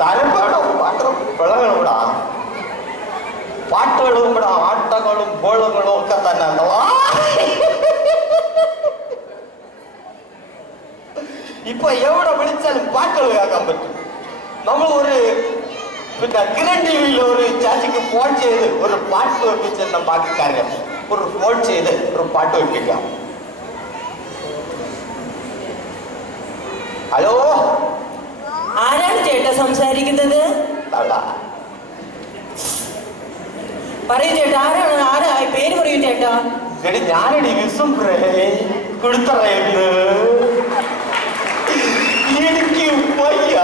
തലപ്പാടും പാട്ടും വെള്ളങ്ങളും കൂടാ, പാട്ടുകളും കൂടെ, ആട്ടങ്ങളും ബോളുകളും ഒക്കെ തന്നെ. ഇപ്പൊ എവിടെ വിളിച്ചാലും പാട്ടുകൾ കേൾക്കാൻ പറ്റും. നമ്മൾ ഒരു പിന്നെ കിരൺ ടി വിയിൽ ഒരു ചാച്ചിക്ക് ഫോൺ ചെയ്ത് ഒരു പാട്ട് വെപ്പിച്ചെന്ന ബാക്കി കാര്യം ഒരു ഫോൺ ചെയ്ത് ഒരു പാട്ട് വെപ്പിക്കാം. ഹലോ, ആരാണ് ചേട്ടാ സംസാരിക്കുന്നത്? പറയൂ ചേട്ടാ, ആരാ പേര് പറയൂ ചേട്ടാ. എടി ഞാനടി വിസുംബ്രേ കൊടുത്തറയുന്നു. എനിക്ക് വയ്യ.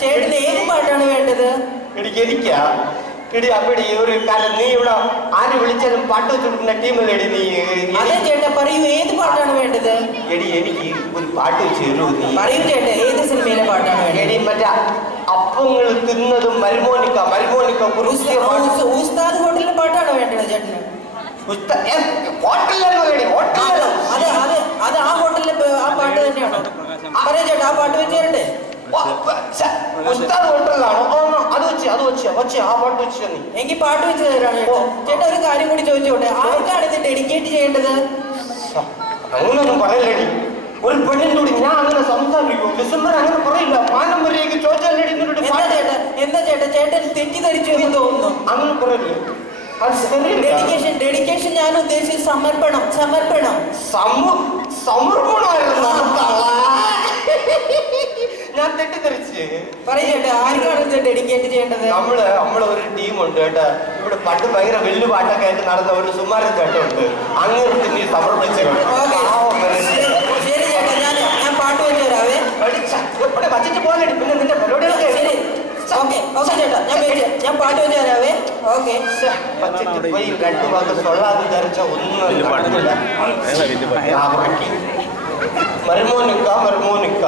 ചേട്ടന് ഏത് പാട്ടാണ് വേണ്ടത്? എനിക്കാ എടി അപ്പടി ഒരു കാലം നീ ഇവിടെ ആര് വിളിച്ചാലും പാട്ട് വെച്ചിട്ടുള്ള ടീമല്ലേടി നീ? അതെ ചേട്ടാ, പറയൂ ഏത് പാട്ടാണ് വേണ്ടത്? എടി എനിക്ക് ഒരു പാട്ട് വെച്ച് തരൂ നീ. പറയൂ ചേട്ടാ, ഏത് സിനിമയിലെ പാട്ടാണ് വേണ്ടത്? എടി മറ്റേ അപ്പങ്ങൾ തിന്നതും മരുമോനിക്ക ഉസ്താദ് ഹോട്ടലിലെ പാട്ടാണോ വേണ്ടത് ചേട്ടന്? അത് ആ ഹോട്ടലിലെ ആ പാട്ട് തന്നെയാണോ? പറയാ ചേട്ടാ, ആ പാട്ട് വെച്ച് തരണ്ടേ? എനിക്ക് പാട്ട് വെച്ച് തരാണ് ചേട്ടാ. ഒരു കാര്യം കൂടി ചോദിച്ചോട്ടെ, ആർക്കാണ് ഇത് ഡെഡിക്കേറ്റ് ചെയ്യേണ്ടത്? അങ്ങനൊന്നും പറയല്ലേടി. ഒരു പെണ്ണിനോട് ഞാൻ അങ്ങനെ സംസാരിക്കൂ? ഡിസംബർ അങ്ങനെ പറയില്ല. മാനം വരെയൊക്കെ ചോദിച്ചാൽ എന്താ ചേട്ടാ, ചേട്ടൻ തെറ്റിദ്ധരിച്ചു എന്ന് തോന്നുന്നു. അങ്ങനെ പറയില്ലേ? ഡെഡിക്കേഷൻ ഞാൻ ഉദ്ദേശിച്ചത് സമർപ്പണം. സമർപ്പണമായിരുന്നു. ഞാൻ തെറ്റിദ്ധരിച്ച്. പറയേട്ടാ, ആർക്കാണ് ഇത് ഡെഡിക്കേറ്റ് ചെയ്യേണ്ടത്? നമ്മള് ഒരു ടീമുണ്ട് കേട്ടാ. ഇവിടെ പണ്ട് ഭയങ്കര വലിയ പാട്ടൊക്കെ ആയിട്ട് നടന്ന ഒരു സുമാരൻ ചേട്ടനുണ്ട്. അങ്ങനെ നീ സമർപ്പിച്ചു. ശരി ചേട്ടാ, ഞാൻ പാട്ട് വെച്ച് തരാവേ. വച്ചിട്ട് പോകാൻ പിന്നെ നിന്റെ പരിപാടികളൊക്കെ. ഓക്കെ ചേട്ടാ, ഞാൻ പാട്ട് വെച്ച് തരാവേ. ഓക്കെ. പോയി 2 ഭാഗത്ത് തൊള്ളാതെ വിചാരിച്ച ഒന്നും മരുമോനിക്ക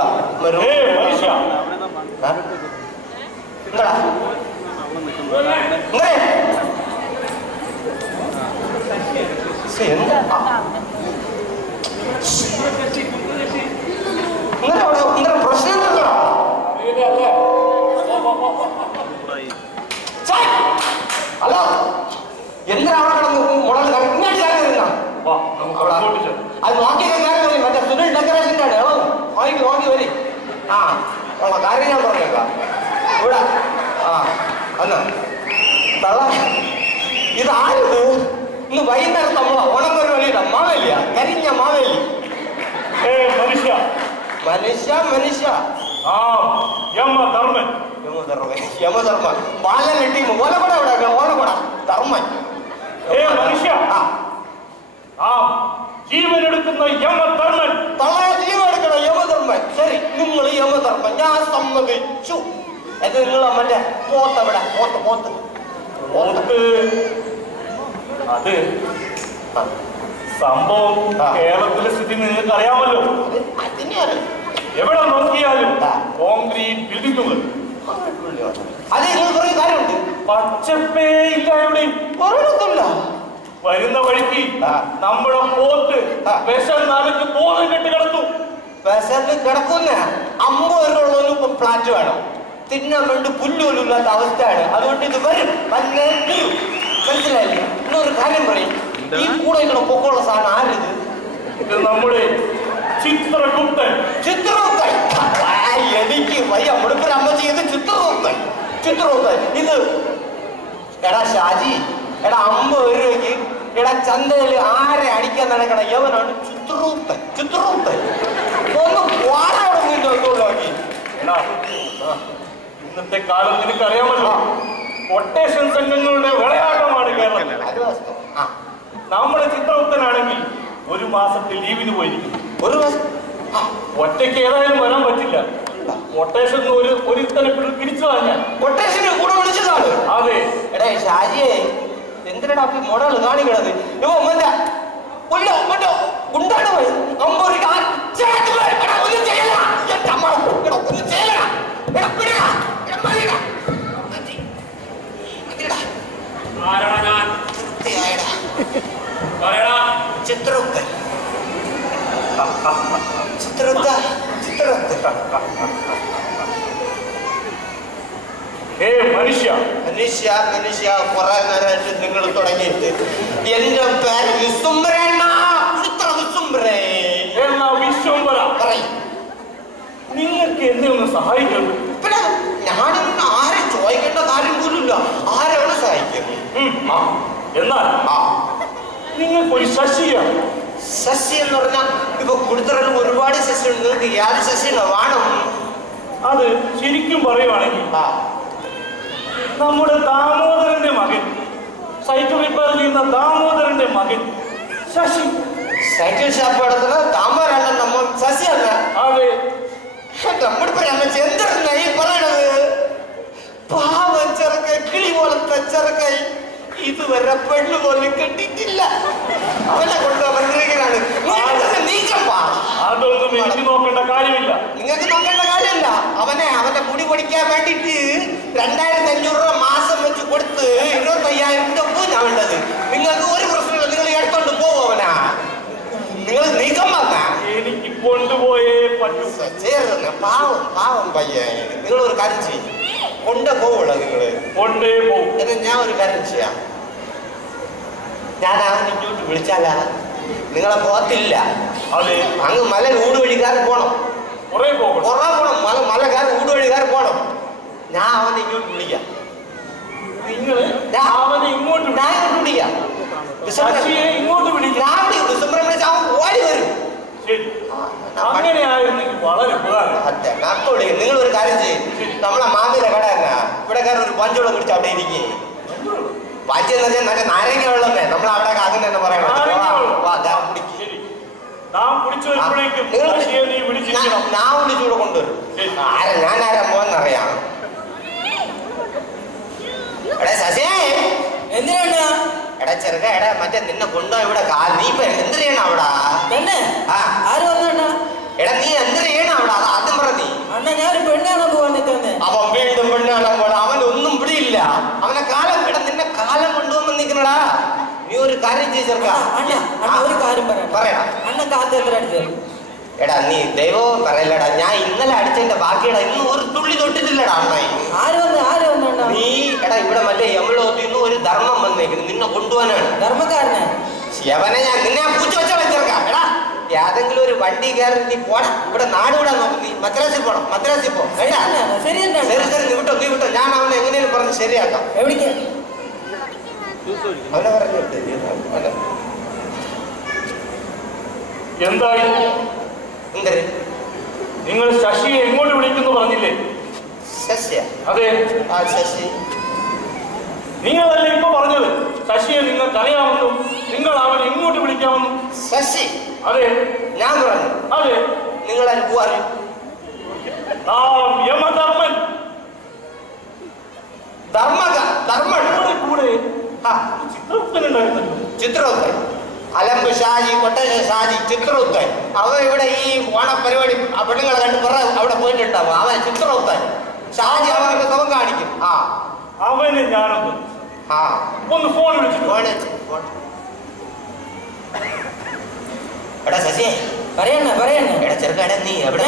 പ്രശ്നം ഹലോ, എന്തിനാ അവിടെ കിടന്നു മുടൽ അത് നോക്കി മറ്റേ സുനിൽ ഡെക്കറേഷൻ്റെ ആണ്. നോക്കി വരി. ആ ഉള്ള കാര്യം ഞാൻ പറഞ്ഞേക്കാം ഇവിടെ. അന്ന് തള്ള ഇതായത് ഇന്ന് വൈകുന്നേരം നമ്മളെ ഓണം പരിപാടിയുടെ മാവേലിയ കരിഞ്ഞ മാവേലി. മനുഷ്യ യമധർമ്മൻ ബാലൻ ടീം ഓലക്കൊട ഇവിടെ ഓലക്കൊട ധർമ്മൻ ജീവനെടുക്കുന്ന യമധർമ്മൻ. ജീവനെടുക്കണം യമധർമ്മൻ. ശരി, നിങ്ങൾ യമധർമ്മൻ, ഞാൻ സമ്മതിച്ചു. ഇത് നിങ്ങൾ മറ്റേ പോത്തവിടെ പോത്ത് അത് സംഭവം കേരളത്തിലെ സ്ഥിതി നിങ്ങൾക്ക് അറിയാമല്ലോ. എവിടെ നോക്കിയാലും കോൺക്രീറ്റ് ബിൽഡിങ്ങുകൾ. അത് നിങ്ങൾ കുറേ കാര്യമുണ്ട്. പച്ചപ്പേ ഇല്ല എവിടെയും. ഒരിടത്തില്ല. വരുന്ന വഴിക്ക് നമ്മുടെ പോത്ത് വിഷം നാലഞ്ച് ബോധം കെട്ടി കിടന്നു. വിശന്ന് കിടക്കുന്ന 50 രൂപ ഇപ്പൊ ഫ്ലാറ്റ് വേണം. തിന്നാൻ വേണ്ടി പുല്ലുപോലും ഇല്ലാത്ത അവസ്ഥയാണ്. അതുകൊണ്ട് ഇത് വരും. മനസ്സിലായില്ലേ? ഇന്നൊരു കാര്യം പറയും, ഈ കൂടെ പൊക്കമുള്ള സാധനം ആരിത്? ഇത് നമ്മുടെ ചിത്രഗുപ്തൻ. എനിക്ക് വയ്യ. മുടുപ്പിൽ അമ്മ ചെയ്ത് ചിത്രഗുപ്തൻ. ഇത് എടാ ഷാജി, എടാ 50 രൂപയ്ക്ക് എടാ ചന്തയിൽ ആരെ അടിക്കാൻ നടക്കണ യവനാണ് ചിത്രഗുപ്തൻ. ഒന്ന് വാടകി. ഇന്നത്തെ കാലം നിനക്കറിയാമല്ലോ, കൊട്ടേഷൻ സംഘങ്ങളുടെ വിളയാട്ടമാണ് കേരളത്തിൽ. നമ്മുടെ ചിത്രഗുപ്തനാണെങ്കിൽ 1 മാസത്തിൽ ലീവിന് പോയിരിക്കുന്നു. 1 മാസം ഒറ്റയ്ക്ക് ഏതായാലും വരാൻ പറ്റില്ല. കൊട്ടേഷൻ ഒരുത്തനെ പിടിച്ചതാണ് ഞാൻ. കൊട്ടേഷന് കൂടെ വിളിച്ചതാണ്. അതെ. എടാ ഷാജിയെ, എന്തിനാ മോഡൽ കാണിക്കണത്? ഉണ്ടാണ് പോയി 50 ചിത്രഗുപ്തൻ. മനുഷ്യ മനുഷ്യ മനുഷ്യ കുറെ നേരമായിട്ട് നിങ്ങൾ തുടങ്ങിയിട്ട് എന്റെ പേര് വിശ്വംബര പറയും. നിങ്ങൾക്ക് എന്നെ ഒന്ന് സഹായിക്കണം. പിന്നെ ഞാനൊന്നും ആരും ചോദിക്കേണ്ട കാര്യം പോലുമില്ല. ആരാണ് സഹായിക്കുന്നത്? എന്നാൽ നിങ്ങൾക്കൊരു ശശിയാണ്. ശശി എന്ന് പറഞ്ഞാൽ ഇപ്പൊ കുടുത്തറയിൽ ഒരുപാട് ശശി ഉണ്ട്. നിങ്ങൾക്ക് ഏത് ശശിയാണ് വേണം? അത് ശരിക്കും പറയുവാണെങ്കിൽ നമ്മുടെ ദാമോദരന്റെ മകൻ, സൈക്കിൾ റിപ്പയർ ചെയ്യുന്ന ദാമോദരന്റെ മകൻ ശശി. സൈക്കിൾ ഷാപ്പ് നടത്തുന്ന ദാമോദരല്ല, നമ്മ ശശിയല്ല. അതെ, നമ്മുടെ എന്താണ് ഈ പറയണത്? പാവം ചെറുക്കൈ, കിളി പോലത്തെ ചെറുക്കൈ, ഇതുവരെ പെണ്ണു പോലും കെട്ടിട്ടില്ല. അവനെ കൊണ്ട് വന്നിരിക്കുകയാണ്. അതൊന്നും എനിക്ക് നോക്കേണ്ട കാര്യമില്ല. നിങ്ങൾക്ക് നോക്കേണ്ട കാര്യമില്ല. അവന്റെ മുടി പൊടിക്കാൻ വേണ്ടിട്ട് 2500 രൂപ മാസം വെച്ച് കൊടുത്ത് 25,000 രൂപ ഞാൻ വേണ്ടത്. നിങ്ങൾക്ക് ഒരു പ്രശ്നമില്ല. നിങ്ങൾ എടുത്തോണ്ട് പോകും. അവനാ നിങ്ങൾ നീക്കം വന്ന എനിക്ക് കൊണ്ടുപോയേ പറ്റൂ. ചേർന്ന് പാവം പാവം പയ്യൻ. നിങ്ങൾ ഒരു കാര്യം ചെയ്യും, കൊണ്ടേ പോവുള്ള. നിങ്ങള് കൊണ്ടേ പോകും. എന്ന് ഞാൻ ഒരു കാര്യം ചെയ്യാം. ഞാൻ അവൻ ഇങ്ങോട്ട് വിളിച്ചാലാ നിങ്ങളെ പോകത്തില്ല. അതെ, അങ്ങ് മല ഊട് വഴിക്കാരൻ പോണം. കുറെ പോകണം. മലക്കാരൻ ഊട് വഴിക്കാരൻ പോണം. ഞാൻ അവനെ ഇങ്ങോട്ട് വിളിക്കാം. അവനെ ഇങ്ങോട്ട് വിളിക്കാം. ഇങ്ങോട്ട് വിളിക്കാം. ഡിസംബർ വിളിച്ച് അവൻ ഓടി വരും. അങ്ങനെയായിരുന്നെങ്കിൽ വളരെ ഉപകാരം. നിങ്ങൾ ഒരു കാര്യം ചെയ്യും, നമ്മളെ മാമിലെ കട തന്നെ ഇവിടെക്കാരൻ ഒരു പഞ്ചോളം കുടിച്ച് അവിടെ ഇരിക്കും. പഞ്ചെന്ന് വെച്ചാൽ നല്ല നാരങ്ങ വെള്ളമേ. നമ്മൾ അവിടെ അങ്ങനെ തന്നെ പറയണം. ഞാൻ വിളിച്ചൂടെ കൊണ്ടുവരും. ഞാൻ ആരാ പോന്നറിയാം. എടാ ശശേ, എന്തിനാ? എടാ ചെറുക്ക, എടാ മറ്റേ നിന്നെ കൊണ്ടോ ഇവിടെ നീ ഇപ്പൊ എന്ത് ചെയ്യണം അവിടെ? ആര് വന്നോ? എടാ നീ എന്ത് ചെയ്യണം അവിടെ? അത് ആദ്യം പറ. നീ അണ്ണ ഞാനൊരു പെണ്ണാണോ പോവാൻ നിൽക്കുന്നത്? അവൻ വീണ്ടും പെണ്ണാണോ പോണ? അവനൊന്നും പിടിയില്ല. അവനെ കാലം നിന്നെ കാലം കൊണ്ടുവന്ന് നിൽക്കണടാ. നീ ഒരു കാര്യം ചെയ്തെടുക്ക. ഒരു കാര്യം പറയാ. അണ്ണ കാത്ത് എത്ര അടിച്ചത്? എടാ നീ ദൈവവും പറയല്ലടാ. ഞാൻ ഇന്നലെ അടിച്ചതിന്റെ ബാക്കിയടാ. ഇന്ന് ഒരു തുള്ളി തൊട്ടിട്ടില്ലടാ അണ്ണായി. ആര് വന്നു? നീ എടാ ഇവിടെ മറ്റേ എമ്മളോത്തിന്ന് ഒരു ധർമ്മം വന്നേക്കുന്നു. നിന്നെ കൊണ്ടുപോകാനാണ്. ധർമ്മക്കാരനെ ശിവനെ നിന്നെ പൂച്ച വെച്ച വെച്ചേർക്കാം. എടാ ഏതെങ്കിലും ഒരു വണ്ടി കയറി നീ പോണം. ഇവിടെ നാട് വിടാൻ നോക്കും. നീ മദ്രാസിൽ പോണം. മദ്രാസിൽ പോ. ശരി നീ വിട്ടോ. ഞാൻ അവനെ എങ്ങനെയും പറഞ്ഞ് ശരിയാക്കാം. എവിടേക്ക്? അവനെ പറഞ്ഞു. എന്തായി? നിങ്ങൾ ശശിയെ എങ്ങോട്ട് വിളിക്കുന്നു പറഞ്ഞില്ലേ? ശശിയ? അതെ, ശശി. നിങ്ങളല്ലേ ഇപ്പൊ പറഞ്ഞത് ശശിയെ നിങ്ങൾക്ക് അറിയാമെന്നും നിങ്ങൾ അവനെ ഇങ്ങോട്ട് വിളിക്കാമെന്നും? ശശി? അതെ, ഞാൻ പറഞ്ഞു. അതെ, നിങ്ങൾ എനിക്ക് അറിയും. യമധർമ്മൻ കൂടെ ചിത്രഗുപ്തനുണ്ടായിരുന്നല്ലോ. ചിത്രഗുപ്തൻ, അലമ്പ് ഷാജി, കൊട്ടേഷൻ ഷാജി, ചിത്രഗുപ്തൻ. അവ ഇവിടെ ഈ ഓണപരിപാടി പെണ്ണുങ്ങളെ കണ്ട് അവിടെ പോയിട്ടുണ്ടാവും. അവൻ ചിത്രഗുപ്തൻ. ഷാജി അവർക്ക് സുഖം കാണിക്കും. അവന് ഞാനൊന്ന് ഒന്ന് ഫോൺ വിളിച്ചിട്ട്. എടാ ശശിയെ, പറയണ. എടാ ചെറുക്കടാ, നീ എവിടെ?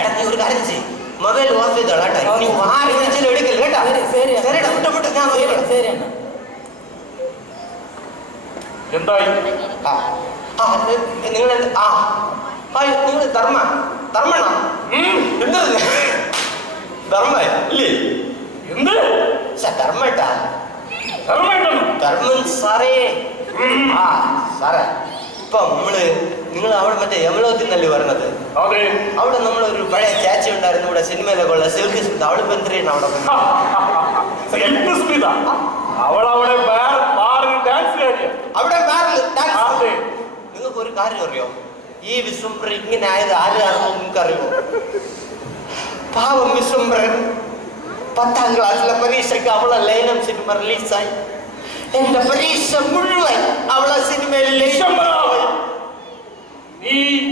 എടാ നീ ഒരു കാര്യം ചെയ്യും, മൊബൈൽ ഓഫ് ചെയ്തോളാം കേട്ടോ. നീ ആരും വിളിച്ചാലും എടുക്കില്ല കേട്ടോ. വിട്ടോ ഞാൻ ശരി. എന്തായി? നിങ്ങൾ നിങ്ങൾ ധർമ്മണോ? എന്താ ധർമ്മ ഇല്ലേ? എന്ത് ധർമ്മട്ടാ? ധർമ്മൻ സാറേ. സാറേ, ഇപ്പൊ നിങ്ങൾ അവിടെ മറ്റേ യമലോത്തിന്നല്ലേ പറഞ്ഞത്? അവിടെ നമ്മളൊരു പഴയ ചേച്ചി ഉണ്ടായിരുന്നു ഇവിടെ സിനിമയിലൊക്കെ ഉള്ള സിൽക്ക് സ്മിത. അവളിപ്പോ എന്തിനാണ് അവിടെ? അവിടെ നിങ്ങൾക്ക് ഒരു കാര്യം അറിയോ? ഈ വിശ്വംഭരൻ ഇങ്ങനെ ആയത് ആരാണെന്ന് നിങ്ങൾക്ക് അറിയുമോ? പാവം വിശ്വംഭരൻ 10ാം ക്ലാസ്സിലെ പരീക്ഷയ്ക്ക് അവളെ ലൈനം സിനിമ റിലീസായി. എന്റെ പരീക്ഷ മുഴുവൻ അവളെ സിനിമയിൽ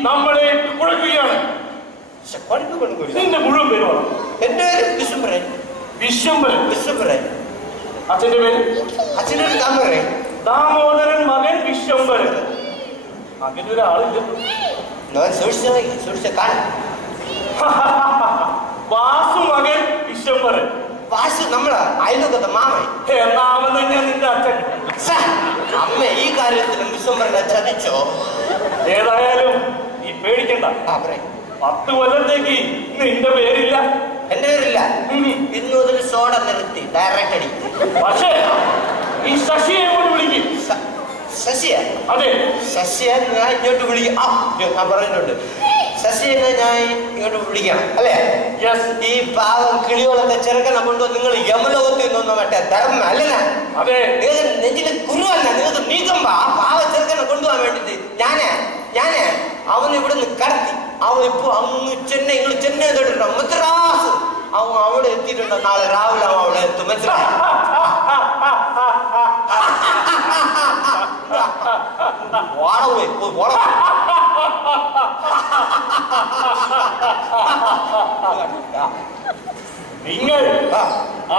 നമ്മളെ കുഴക്കുകയാണ്. മുഴുവൻ പേര് എന്റെ പേര് വിശ്വംഭരൻ. വിശ്വംഭരൻ. അച്ഛന്റെ പേര്? അച്ഛൻ്റെ പേര് ദാമോദരൻ. ദാമോദരൻ, മകൻ വിശ്വംഭരൻ. അങ്ങനെ ഒരാളില്ല. സൂക്ഷിച്ച കാണാം. വാസു മകൻ വിശ്വംഭരൻ. വാസു നമ്മള് അയൽവക്കത്തെ മാമൻ. എന്നാമൻ തന്നെ നിന്റെ അച്ഛൻ. അമ്മ ഈ കാര്യത്തിലും വിശ്വംഭരനെ ചതിച്ചോ? ഏതായാലും ഈ പേടിക്കണ്ട. 10 കൊല്ലത്തേക്ക് നിന്റെ പേരില്ല. എന്റെ പേരില്ല. ഇന്നു മുതൽ സോഡ നിർത്തി ഡയറക്റ്റ് അടിക്കും. പക്ഷേ ഈ ശശിയെ കൊണ്ട് വിളിക്കും. ശശിയെ? അതെ, ശശിയെ ഞാൻ ഇങ്ങോട്ട് വിളിക്കാം. ഞാൻ പറഞ്ഞിട്ടുണ്ട്, ശശിയെ ഞാൻ ഇങ്ങോട്ട് വിളിക്കണം അല്ലേ? ഈ പാവം കിളികളൊക്കെ ചെറുക്കനെ കൊണ്ടുവന്ന് നിങ്ങൾ യമലോകത്തിൽ നിന്നൊന്നും മറ്റേ ധർമ്മ അല്ലേ? അതെ, നെഞ്ചില് കുരുവല്ല നിങ്ങൾക്ക് നീക്കുമ്പോ ആ പാവ ചെറുക്കനെ കൊണ്ടുപോകാൻ വേണ്ടിട്ട് ഞാന് അവൻ ഇവിടുന്ന് കടത്തി. അവൻ ഇപ്പൊ അങ്ങ് ചെന്നൈ തൊട്ടിട്ടുണ്ടോ മദ്രാസ്. അവൻ അവിടെ എത്തിയിട്ടുണ്ടോ? നാളെ രാവിലെ അവൻ അവിടെ എത്തും. മനസ്സിലായി? നിങ്ങൾ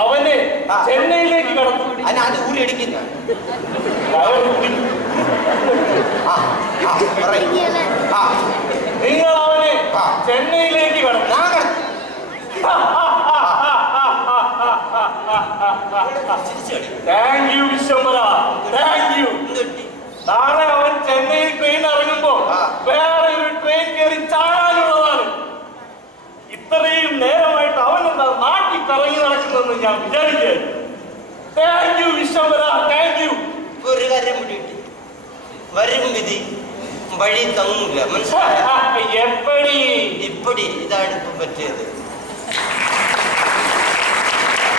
അവനെ ചെന്നൈയിലേക്ക് കടന്നു. അതിനകത്ത് ഊരി അടിക്കുന്ന നിങ്ങൾ അവനെ ചെന്നൈയിലേക്ക് കടന്നു. Thank you Vishwambhara, thank U. നാളെ അവൻ ചെന്നൈയിൽ ട്രെയിൻ ഇറങ്ങുമ്പോ വേറെ ഒരു ട്രെയിൻ കയറി ചാടാനുള്ളതാണ്. ഇത്രയും നേരമായിട്ട് അവൻ എന്താ നാട്ടിൽ കറങ്ങി നടക്കുന്നതെന്ന് ഞാൻ വിചാരിക്കുകയായിരുന്നു. Thank you Vishwambhara, thank you. ഒരു കാര്യം കൂടിയിട്ട് വരും വിധി വഴി തങ്ങൂല. മനസ്സിലായി? എപ്പടി ഇപ്പടി ഇതാണ് ഇപ്പൊ പറ്റിയത്.